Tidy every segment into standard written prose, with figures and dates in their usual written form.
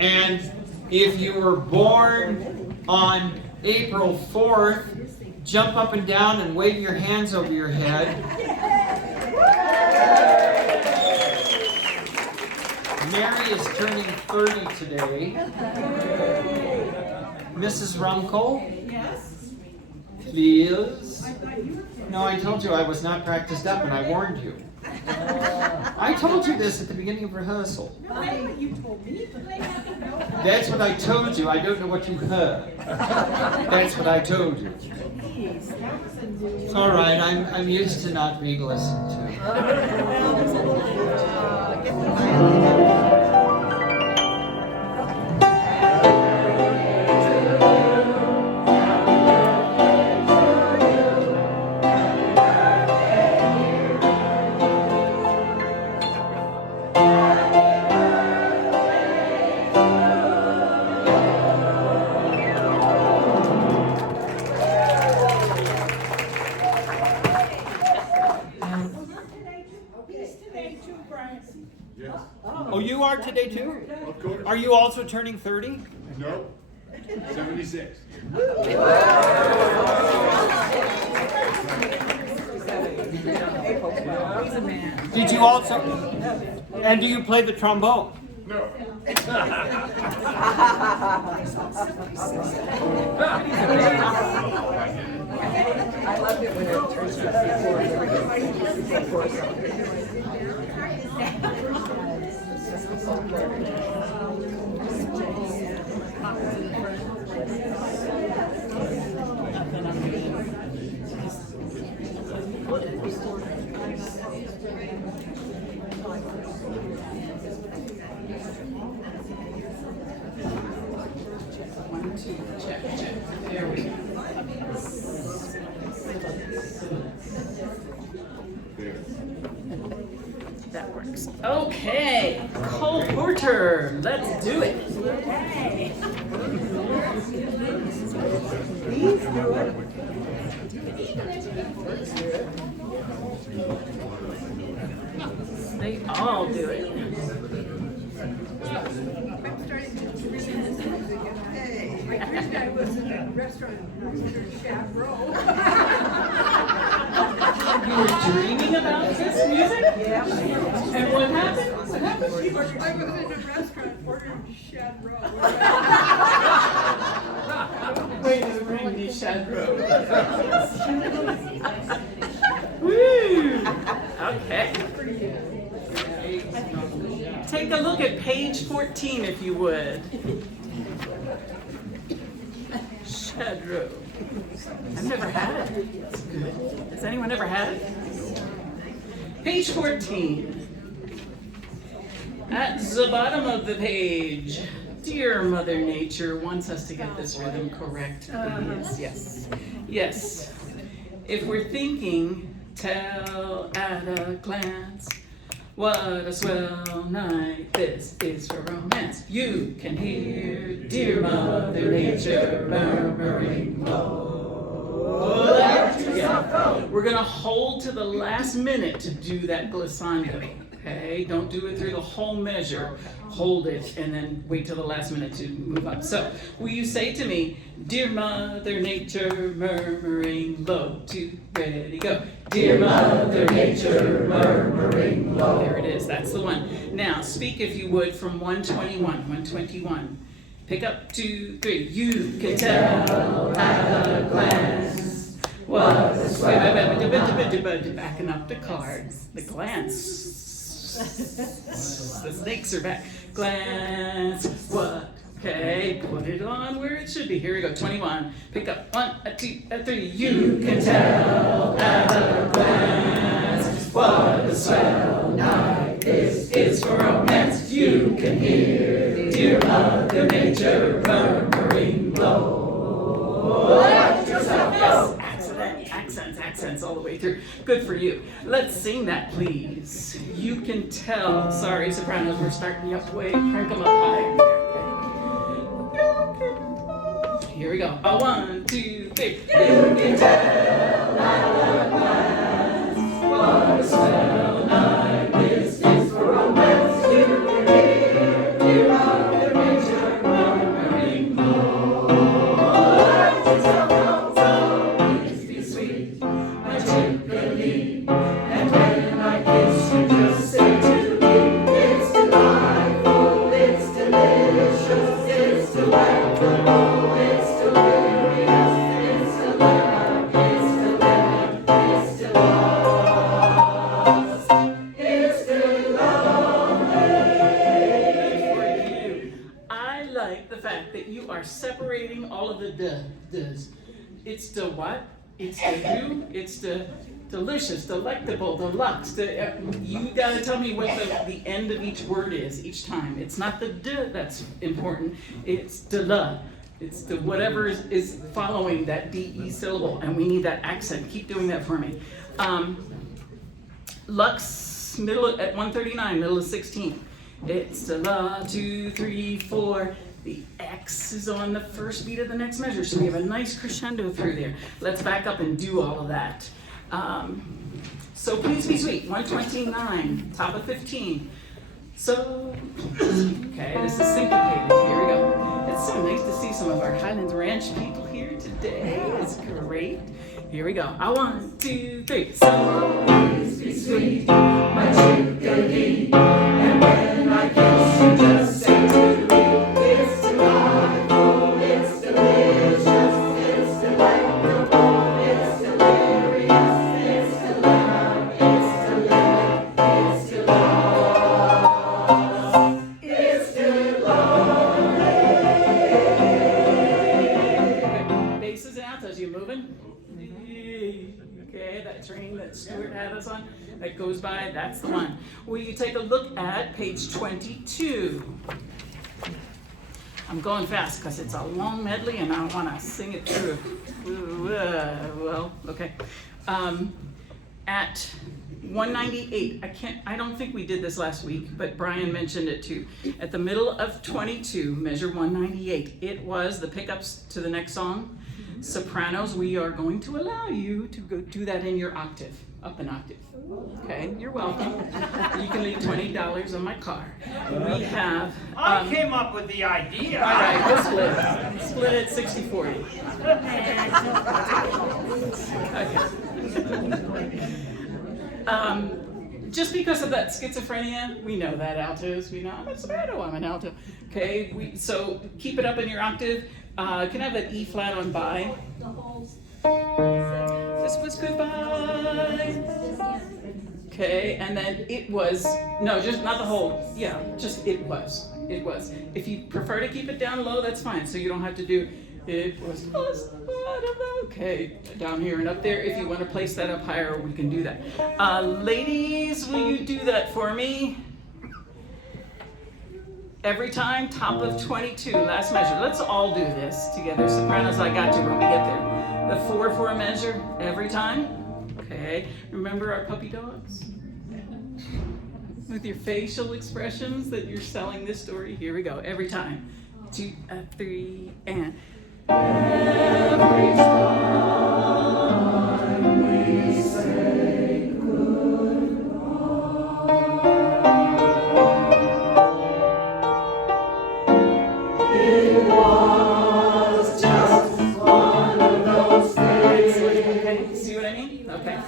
And if you were born on April 4th, jump up and down and wave your hands over your head. Mary is turning 30 today. Mrs. Runkle? Yes? Please? No, I told you I was not practiced up and I warned you. I told you this at the beginning of rehearsal. That's what I told you. I don't know what you heard. That's what I told you. It's all right. I'm used to not being listened to. Oh, you are today too? Of course. Are you also turning 30? No. 76. Did you also? And do you play the trombone? No. I loved it when it turns before. Check. There we go. That works. Okay, Cole Porter, let's do it. They all do it. My first guy was in a restaurant in Chaparral. You were dreaming about this music? Yeah. And what happened? What happened? I was in a restaurant ordering Chaparral. Wait, to bring me Shadro. Woo! Okay. Take a look at page 14 if you would. Shadro. I've never had it. It's good. Has anyone ever had it? Page 14. At the bottom of the page, dear Mother Nature wants us to get this rhythm correct, please. Yes. Yes. If we're thinking, tell at a glance, what a swell night this is for romance. You can hear dear Mother Nature murmuring low. Yeah. We're going to hold to the last minute to do that glissando. Okay? Don't do it through the whole measure. Hold it and then wait till the last minute to move up. So, will you say to me, dear Mother Nature murmuring low, 2, ready, go. Dear Mother Nature murmuring low. There it is. That's the one. Now, speak if you would from 121. 121. Pick up 2, 3. You can tell at a glance what a swell. Backing up the cards. The glance. The snakes are back. Glance. What? Okay, put it on where it should be. Here we go. 21. Pick up 1, 2, 3. You can tell at a glance what a swell night this is for romance. You can hear dear Mother Nature murmuring low. Let yourself go. Accents all the way through. Good for you. Let's sing that, please. You can tell. Sorry, sopranos, we're starting you up way. Crank them up higher. Okay. Here we go. 1, 2, 3. You can tell at a glance what a swell night this is for romance. You can hear dear Mother Nature are separating all of the does. It's the what? It's the who? It's the delicious, delectable, deluxe. You gotta tell me what the end of each word is each time. It's not the d that's important. It's the la. It's the whatever is following that DE syllable, and we need that accent. Keep doing that for me. Lux, middle at 139, middle of 16. It's the la, 2, 3, 4. The X is on the first beat of the next measure, so we have a nice crescendo through there. Let's back up and do all of that. So please be sweet, 129, top of 15. So, okay, this is syncopated. Here we go. It's so nice to see some of our Highlands Ranch people here today. It's great. Here we go. 1, 2, 3. So please be sweet, my chickadee. And when I kiss you, just say to me, it's delightful, it's delicious, it's delectable, it's delirious, it's delightful, it's delightful, it's delightful, it's delightful. Basses and altos, you moving? Okay, that train that Stuart had us on, that goes by, that's the one. Will you take a look at page 22? I'm going fast because it's a long medley and I want to sing it through. Well, okay. At 198, I don't think we did this last week, but Brian mentioned it too. At the middle of 22, measure 198, it was the pickups to the next song. Sopranos, we are going to allow you to go do that in your octave, up an octave. Okay, you're welcome. You can leave $20 on my car. We have. I came up with the idea. All right, we'll split. Split it 60-40. Okay. Just because of that schizophrenia, we know that altos. We know I'm a soprano. I'm an alto. Okay, so keep it up in your octave. Can I have that E flat on bye? This was goodbye. Okay, and then it was, no, just not the whole, yeah, just it was. It was. If you prefer to keep it down low, that's fine. So you don't have to do, it was, okay, down here and up there. If you want to place that up higher, we can do that. Ladies, will you do that for me? Every time, top of 22, last measure. Let's all do this together. Sopranos, I got you when we get there. The 4/4 measure, every time. Okay, remember our puppy dogs? With your facial expressions that you're selling this story. Here we go, every time. 2, 3, and. Every time we say it was just one of those days. Okay, see what I mean? Okay.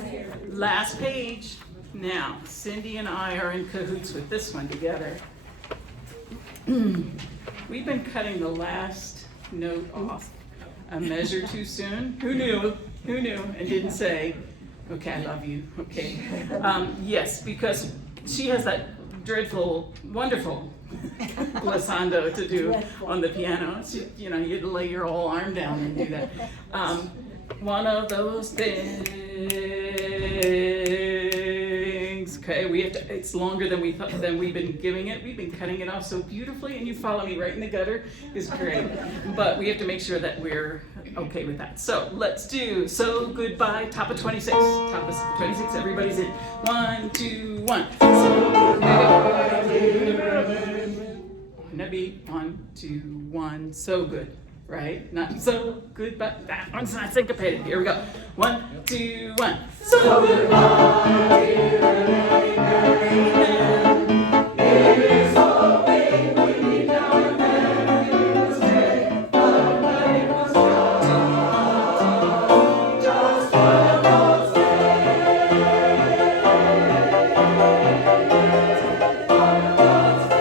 Last page. Now, Cindy and I are in cahoots with this one together. We've been cutting the last note off a measure too soon. Who knew? Who knew? And didn't say, okay, I love you. Okay. Yes, because she has that dreadful, wonderful glissando to do on the piano. She, you know, you'd lay your whole arm down and do that. One of those things. Okay, we have to. It's longer than we thought than we've been giving it. We've been cutting it off so beautifully, and you follow me right in the gutter. It's great, but we have to make sure that we're okay with that. So let's do so goodbye. Top of 26. Top of 26. Everybody's in. 1, 2, 1. So goodbye. Beat 1, 2, 1. So good. Right? Not so good, but that one's not syncopated. Here we go. 1, 2, 1. So goodbye, dear Amen. It is hoping we meet now and then. It was day, but when it was gone, just one of those days. One of those days.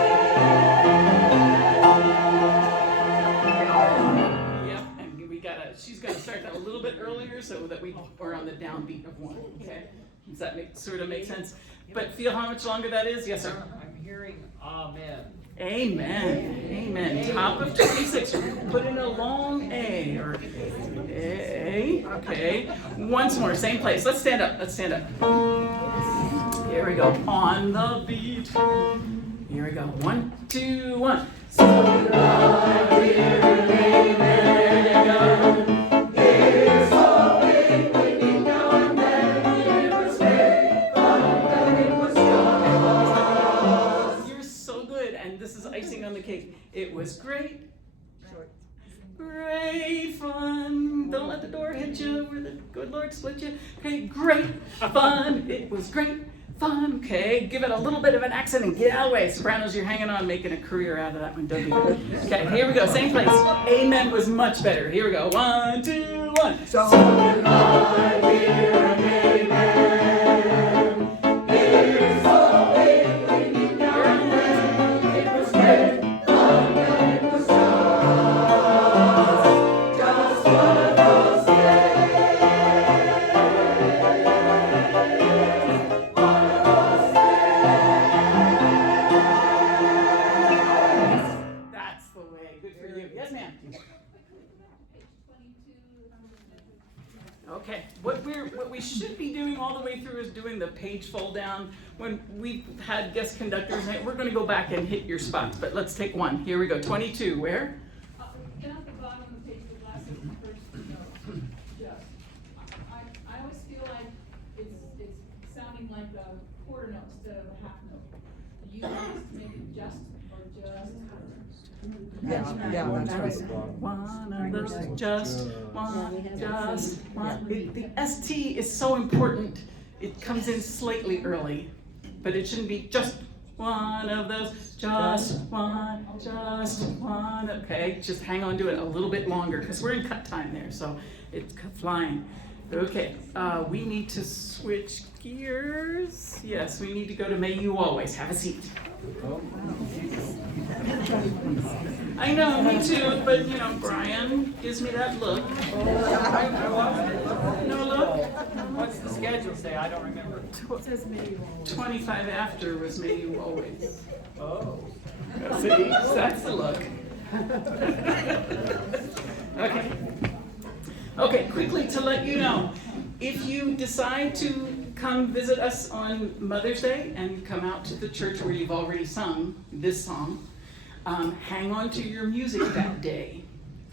She's got to start that a little bit earlier so that we're on the downbeat of 1. Okay, does that sort of make sense? But feel how much longer that is? Yes, sir. I'm hearing amen. Amen. Amen. Top of 26. Put in a long A or A. Okay. Once more, same place. Let's stand up. Let's stand up. Here we go. On the beat. Here we go. 1, 2, 1. So God, dear, amen. There you go. Here's hoping when you know and then it was great fun when it was yours. You're so good, and this is icing on the cake. It was great. Great fun. Don't let the door hit you where the good Lord split you. Okay, great fun. It was great fun. Okay, give it a little bit of an accent and get out of the way. Sopranos, you're hanging on, making a career out of that one. Don't do that. Okay, here we go. Same place. Amen was much better. Here we go. 1, 2, 1. So I hear an amen. Here's hoping when you know it was great fun when it was just one of those days. One of those days. That's the way. Good for you. Yes, ma'am. Okay, what we should be doing all the way through is doing the page fold down. When we've had guest conductors, we're going to go back and hit your spots, but let's take one. Here we go. 22. Where? Down at the bottom of the page, the last first note. Just. I always feel like it's sounding like a quarter note instead of a half note. You guys make it just or just. Yeah, that's right. One of those, just one, just one. The ST is so important. It comes in slightly early, but it shouldn't be just one of those, just one, just one. Okay, just hang on to it a little bit longer because we're in cut time there, so it's flying. Okay, we need to switch gears. Yes, we need to go to May You Always. Have a seat. I know, me too, but you know, Brian gives me that look. No look? What's the schedule say? I don't remember. 25 after was May You Always. Oh. See, that's the look. Okay. Okay, quickly to let you know, if you decide to come visit us on Mother's Day and come out to the church where you've already sung this song, hang on to your music that day.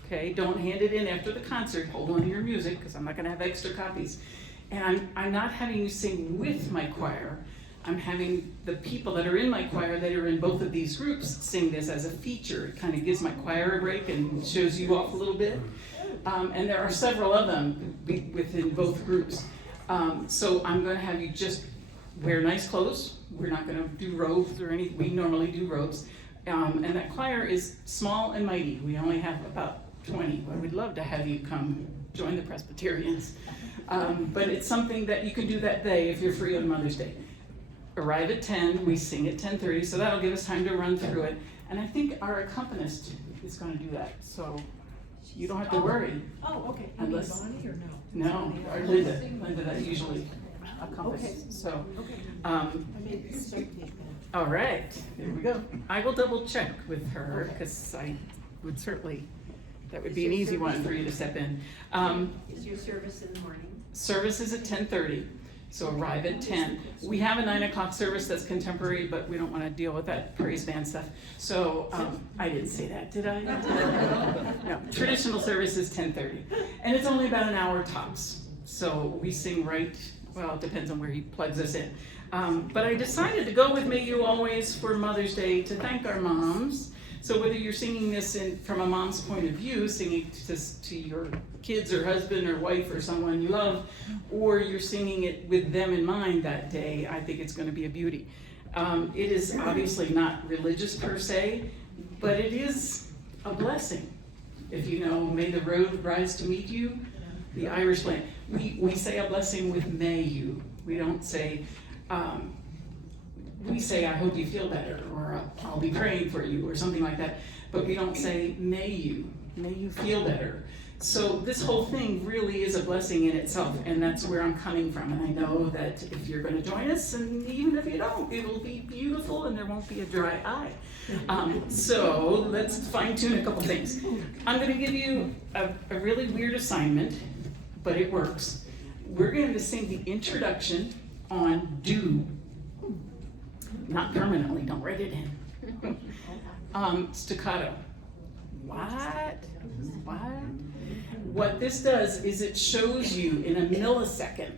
Okay, don't hand it in after the concert. Hold on to your music because I'm not going to have extra copies. And I'm not having you sing with my choir. I'm having the people that are in my choir that are in both of these groups sing this as a feature. It kind of gives my choir a break and shows you off a little bit. And there are several of them within both groups. So I'm going to have you just wear nice clothes. We're not going to do robes or anything. We normally do robes. And that choir is small and mighty. We only have about 20. I would love to have you come join the Presbyterians. But it's something that you can do that day if you're free on Mother's Day. Arrive at 10, we sing at 10:30, so that'll give us time to run through it. And I think our accompanist is going to do that, so you don't have to worry. Oh, okay. Unless- Bonnie or no? No, or Linda that usually accompanies, so. I may spectate that. All right, here we go. I will double check with her, because I would certainly, that would be an easy one for you to step in. Is your service in the morning? Service is at 10:30, so arrive at 10. We have a 9 o'clock service that's contemporary, but we don't want to deal with that praise band stuff. So, I didn't say that, did I? No, traditional service is 10:30. And it's only about an hour tops. So we sing right, well, it depends on where he plugs us in. But I decided to go with May You Always for Mother's Day to thank our moms. So whether you're singing this from a mom's point of view, singing to your kids or husband or wife or someone you love, or you're singing it with them in mind that day, I think it's going to be a beauty. It is obviously not religious per se, but it is a blessing. If you know, may the road rise to meet you, the Irish land. We say a blessing with may you. We don't say, we say, I hope you feel better, or I'll be praying for you, or something like that. But we don't say, may you feel better. So this whole thing really is a blessing in itself, and that's where I'm coming from. And I know that if you're going to join us, and even if you don't, it'll be beautiful and there won't be a dry eye. So let's fine tune a couple things. I'm going to give you a really weird assignment, but it works. We're going to sing the introduction on do. Not permanently, don't write it in. Staccato. What? What this does is it shows you in a millisecond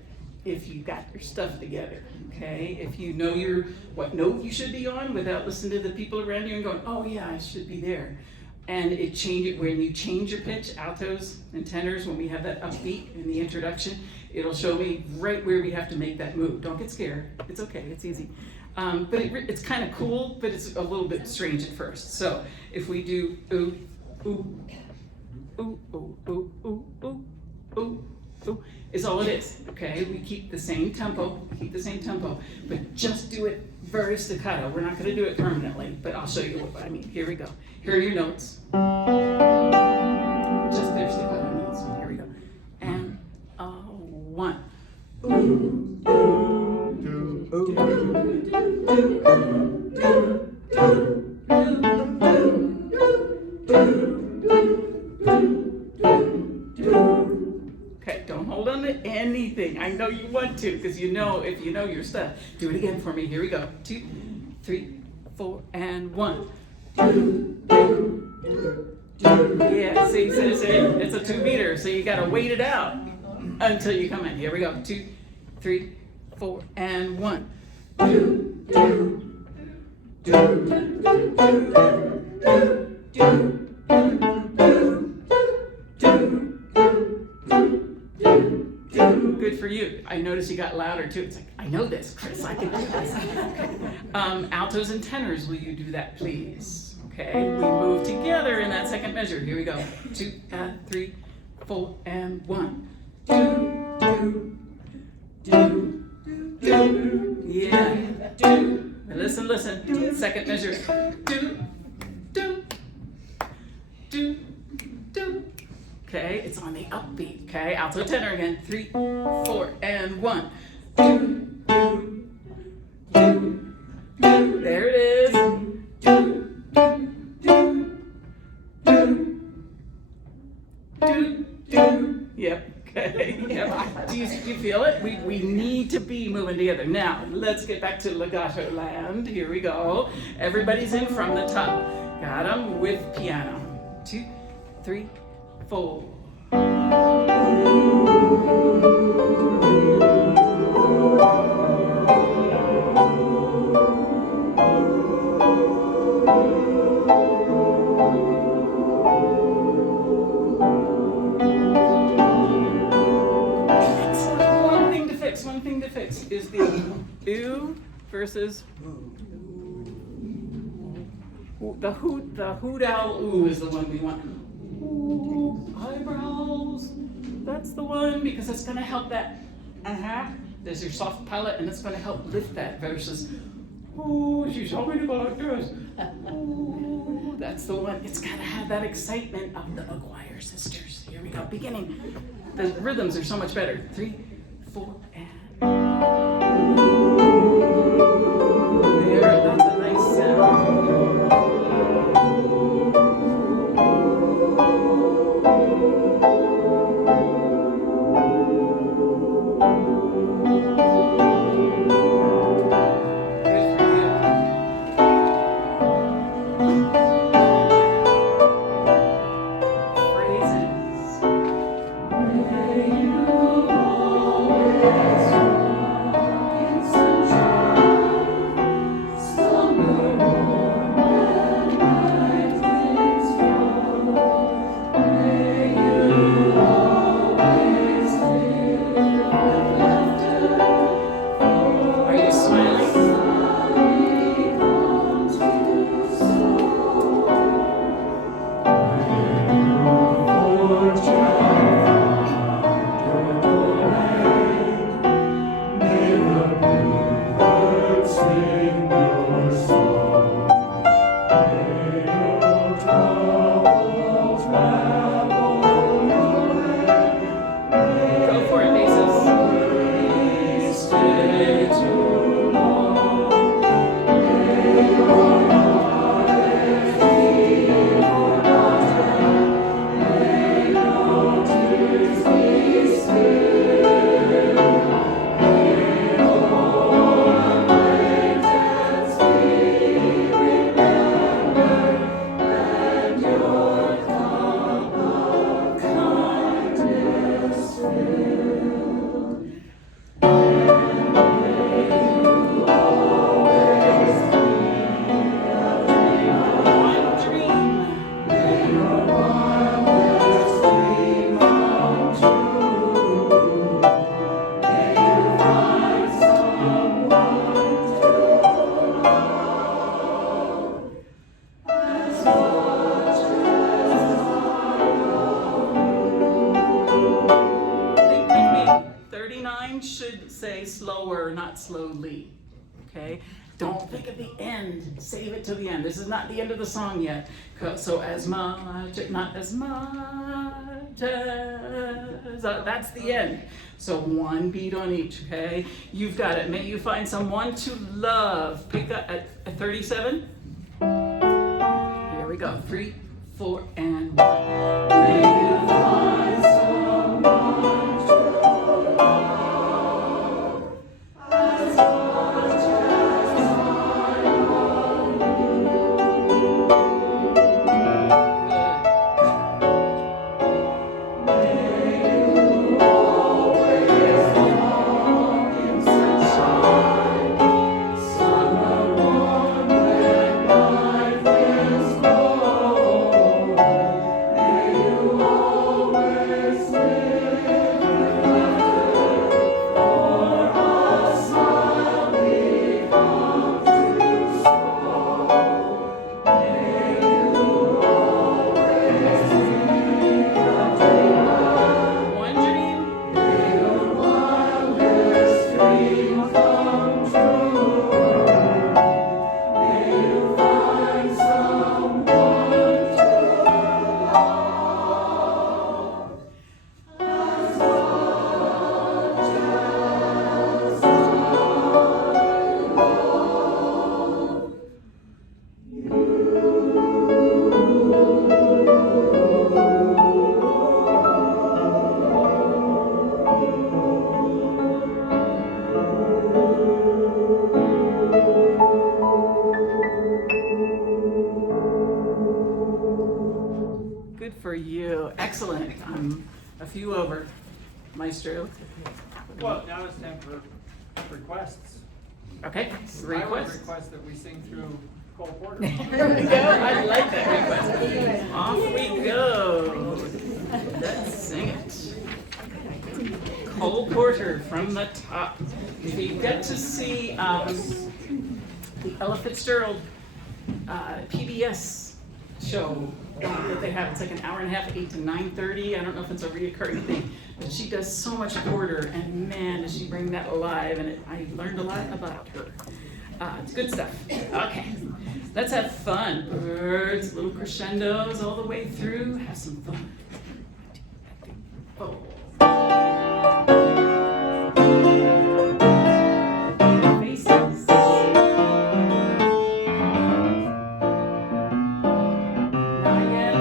if you got your stuff together, okay? If you know what note you should be on without listening to the people around you and going, oh yeah, I should be there. And when you change your pitch, altos and tenors, when we have that upbeat in the introduction, it'll show me right where we have to make that move. Don't get scared, it's okay, it's easy. But it's kind of cool, but it's a little bit strange at first. So if we do ooh, ooh, ooh, ooh, ooh, ooh, ooh, ooh, ooh, is all it is, okay? We keep the same tempo, but just do it very staccato. We're not gonna do it permanently, but I'll show you what I mean. Here we go. Here are your notes. Just their staccato notes. Here we go. And one. Okay, don't hold on to anything. I know you want to, because you know if you know your stuff. Do it again for me. Here we go. 2, 3, 4, and 1. Yeah, see, it's a 2-beater, so you gotta wait it out until you come in. Here we go. 2, 3, 4, and 1. Good for you. I noticed you got louder too. It's like, I know this, Chris, I can do this. Okay. Altos and tenors, will you do that, please? Okay, we move together in that second measure. Here we go. 2, 3, 4, and 1. Yeah. Listen. Second measure. Okay, it's on the upbeat. Okay, alto tenor again. 3, 4, and 1. There it is. Yep. Okay. Yep. Do you feel it? We need to be moving together. Now, let's get back to legato land. Here we go. Everybody's in from the top. Got 'em with piano. 2, 3, 4. One thing to fix is the ooh versus the hoot owl ooh is the one we want. Ooh, eyebrows. That's the one, because it's gonna help that. There's your soft palate, and it's gonna help lift that versus. Ooh, she told me to go like this. Ooh, that's the one. It's gotta have that excitement of the McGuire sisters. Here we go. Beginning. The rhythms are so much better. 3, 4, and. There, that's a nice sound. Phrases. okay? Don't think of the end, save it to the end. This is not the end of the song yet. So as much, not as much as, that's the end. So one beat on each, okay? You've got it. May you find someone to love. Pick up at 37. Here we go. 3, 4, and 1. May you find someone to love as much as I love you. Good. May you always walk in sunshine, summer warm when life is cold. May you always live with laughter, for a smile becomes too small. May you always be a dreamer. One dream. May your wildest dreams come true. May you find someone to love as much as Good for you. Excellent. I'm a few over. Maestro. Well, now it's time for requests. Okay. I would Request. request that we sing through Cole Porter. There we go. I like that request. Off we go. Let's sing it. Cole Porter from the top. If you get to see the Ella Fitzgerald PBS show that they have, it's like an hour and a half, 8 to 9:30. I don't know if it's a reoccurring thing, but she does so much Porter, and man, does she bring that alive, and I learned a lot about her. It's good stuff. Okay, let's have fun. Birds, little crescendos all the way through. Have some fun. Oh. Faces. Not yet.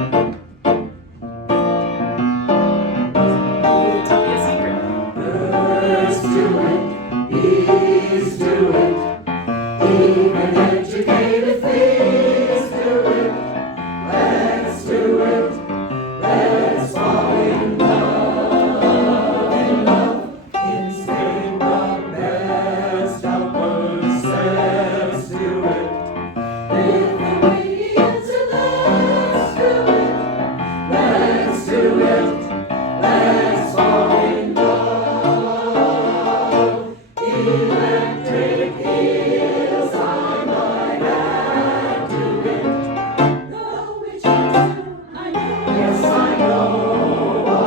Ooh, tell me a secret. Let's do it, please do it. Even educated thieves do it. Let's do it. Let's fall in love, in love. Instinct the best outbursts. Let's do it. If the radiance, let's do it. Let's do it. Let's fall in love. Electric heels, I might add to it. Though it's true, I know. Yes, I know. I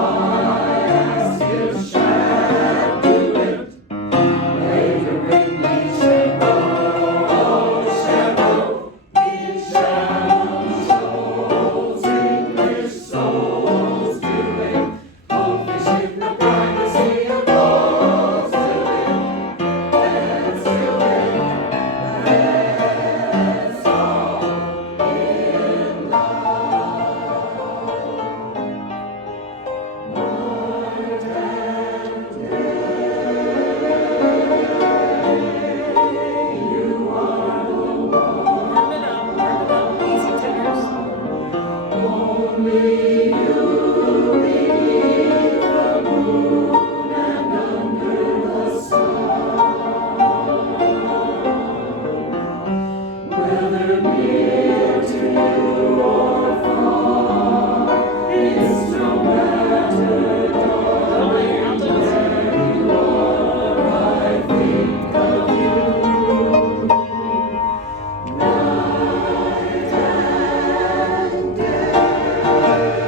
ask you, shall do it. Later when we shall go, it shall souls, English souls do it. Goldfish in the privacy of walls do it. Let's do it. Let's fall in love. Night and day, you are the Warm it up, easy tenors. only you beneath the moon and under the sun. Whether near to you or far, it's no matter, darling, where you are, I think of you. Night and day.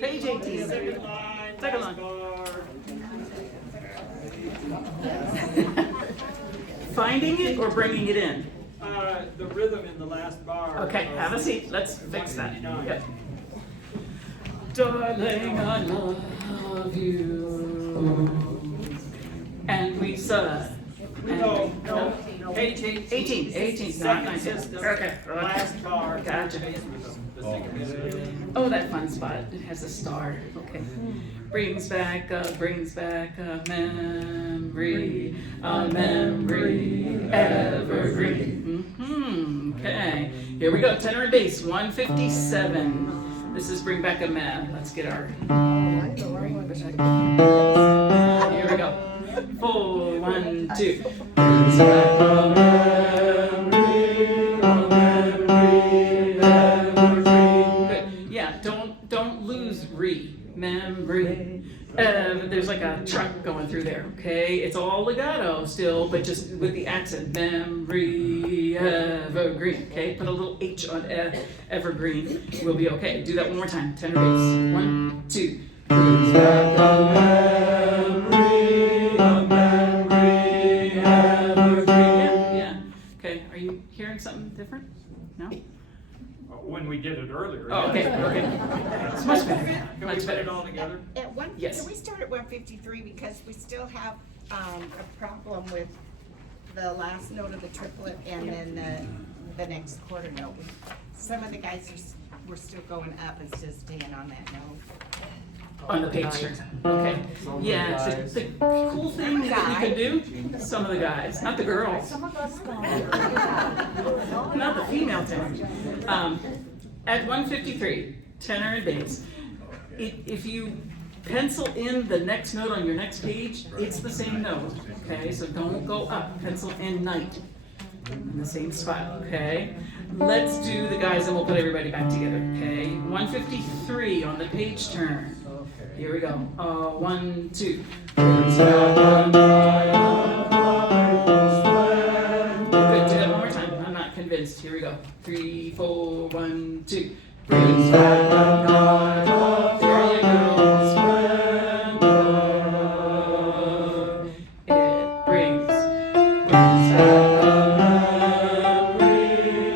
Page 18. Second line. Second last line. bar. Finding it or bringing it in? The rhythm in the last bar. bar. Okay, have a seat, let's fix that. Yep. Darling, I love you. And we said. No. 18, 18, not 19. Okay. Last bar. Gotcha. Oh, that fun spot, it has a star, okay. Brings back a memory, evergreen. Okay, here we go, tenor and bass, 157. This is Bring Back a Mem. Let's get our. Here we go. 4, 1, 2. Brings back a memory, evergreen. Good. Yeah, don't lose memory. There's like a truck going through there, okay? It's all legato still, but just with the accent. Memory, evergreen, okay? Put a little H on evergreen. We'll be okay. Do that one more time. Tenor bass. 1, 2. Brings back a memory, evergreen. Yeah. Okay, are you hearing something different? No? When we did it earlier. Oh, okay, okay. It's much better. Can we Much put better. it all together? At one, Yes. can we start at 153 because we still have a problem with the last note of the triplet and then the next quarter note. Some of the guys were still going up instead of staying on that note. On the page turn. Okay. Yeah, the cool thing that you can do, some of the guys, not the girls. Not the female tenor. At 153, tenor and bass, if you pencil in the next note on your next page, it's the same note, okay? So don't go up, pencil in night in the same spot, okay? Let's do the guys and we'll put everybody back together, okay? 153 on the page turn. Here we go. 1, 2. Good, do that one more time. I'm not convinced. Here we go. 3, 4, 1, 2. Brings back a night of there you go. Splendor. It brings back a memory,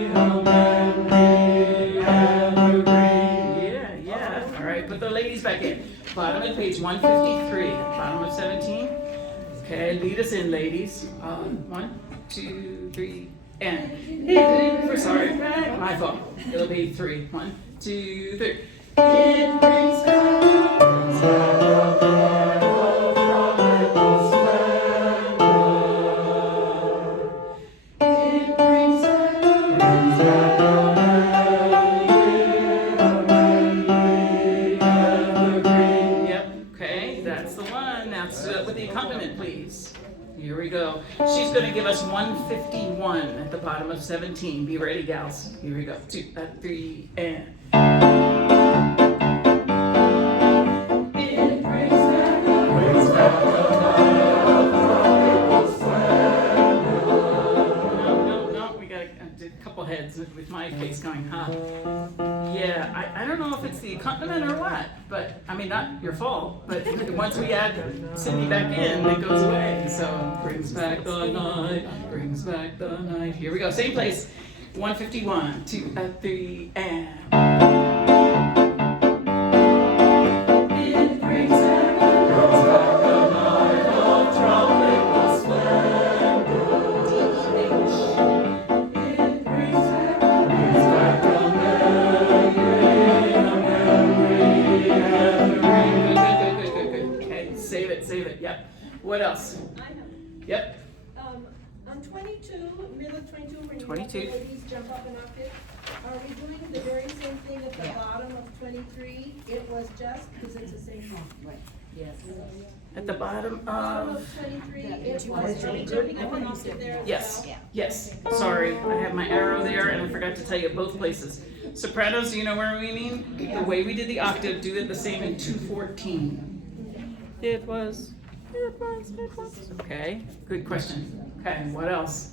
evergreen. Yeah. All right, put the ladies back in. Bottom of page 153, bottom of 17. Okay, lead us in, ladies. 1, 2, 3, and. Sorry, my fault. It'll be 3. 1, 2, 3. It brings back tropical splendor. It brings back evergreen. Yep, okay, that's the one. Now do it with the accompaniment, please. Here we go. She's going to give us 151 at the bottom of 17. Be ready, gals. Here we go. 2, 3, and. It brings back a No, we got a couple heads with my face going, huh? Yeah, I don't know if it's the accompaniment or what, but, I mean, not your fault, but once we add Cindy back in, it goes away. So, brings back the night, brings back the night. Here we go, same place. 151, 2, 3, and. It brings back a night of tropical splendor. It brings back a Good. Okay, save it. Yep. What else? I have, Yep. on 22, middle of 22, when you 22. have the ladies jump up an octave, are we doing the very same thing at the bottom of 23? It was just, because it's the same song. At the bottom Bottom of. of 23, it was, are we jumping up an octave there as Yes, well? yes. Sorry, I have my arrow there and I forgot to tell you both places. Sopranos, do you know where we mean? The way we did the octave, do it the same in 214. It was. Okay, good question. Okay, what else?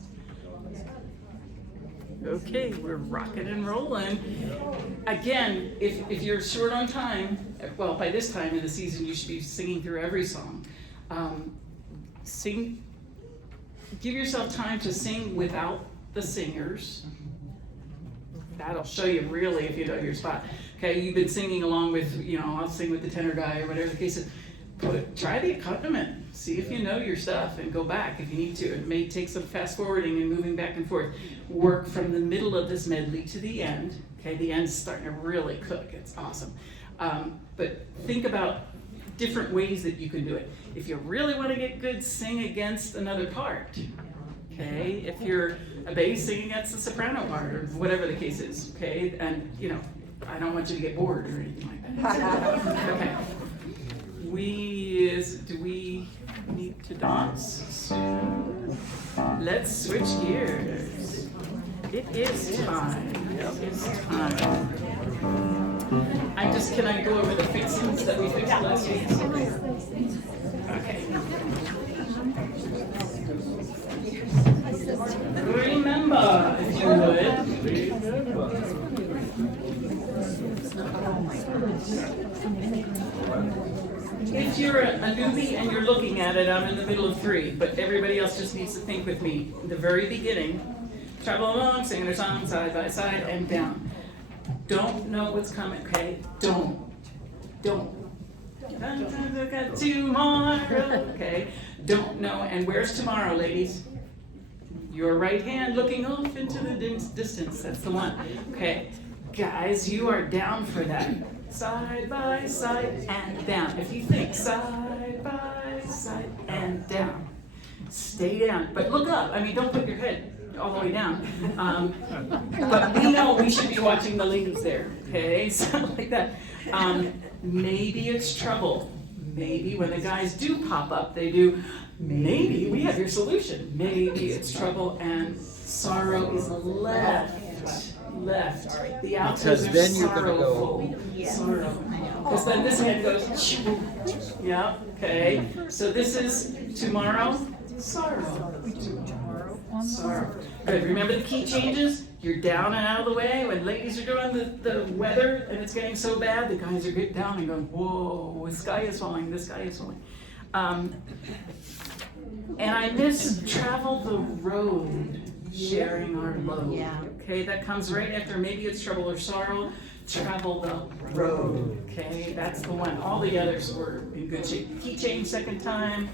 Okay, we're rocking and rolling. Again, if you're short on time, well, by this time in the season, you should be singing through every song. Give yourself time to sing without the singers. That'll show you really if you know your spot. Okay, you've been singing along with, I'll sing with the tenor guy or whatever the case is. Try the accompaniment. See if you know your stuff and go back if you need to. It may take some fast forwarding and moving back and forth. Work from the middle of this medley to the end. Okay, the end's starting to really cook. It's awesome. But think about different ways that you can do it. If you really want to get good, sing against another part. Okay, if you're a bass, sing against the soprano part or whatever the case is. Okay, and I don't want you to get bored or anything like that. Okay. Do we need to dance soon? Let's switch gears. It is time. It is time. Can I go over the fixings that we fixed last week? Okay. Remember, if you would. If you're a newbie and you're looking at it, I'm in the middle of 3, but everybody else just needs to think with me. In the very beginning, travel along, singing a song side by side and down. Don't know what's coming, okay? Don't. Look at tomorrow, okay? Don't know. And where's tomorrow, ladies? Your right hand looking off into the distance. That's the one. Okay, guys, you are down for that. Side by side and down. If you think side by side and down, stay down. But look up. I mean, don't put your head all the way down. But we know we should be watching the ladies there. Okay, something like that. Maybe it's trouble. Maybe when the guys do pop up, they do. Maybe we have your solution. Maybe it's trouble and sorrow is left. The altos are then you're gonna sorrowful. Sorrow. Because then this head goes. Yeah. Okay. So this is tomorrow. Sorrow. Sorrow. Good. Remember the key changes? You're down and out of the way. When ladies are doing the weather and it's getting so bad, the guys are getting down and going, whoa, the sky is falling, the sky is falling. And I miss travel the road, sharing our load. Yeah. Okay, that comes right after maybe it's trouble or sorrow. Travel the road. Okay, that's the one. All the others were in good shape. Key change second time.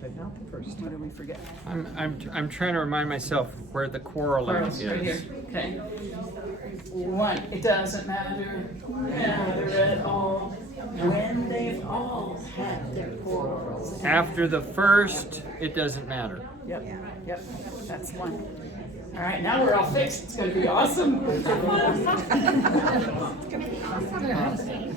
But not the first. What did we forget? I'm trying to remind myself where the corollary is. Right here. Okay. 1. It doesn't matter at all when they've all had their quarrels. After the first, it doesn't matter. Yep. That's 1. All right, now we're all fixed. It's going to be awesome. It's gonna be awesome.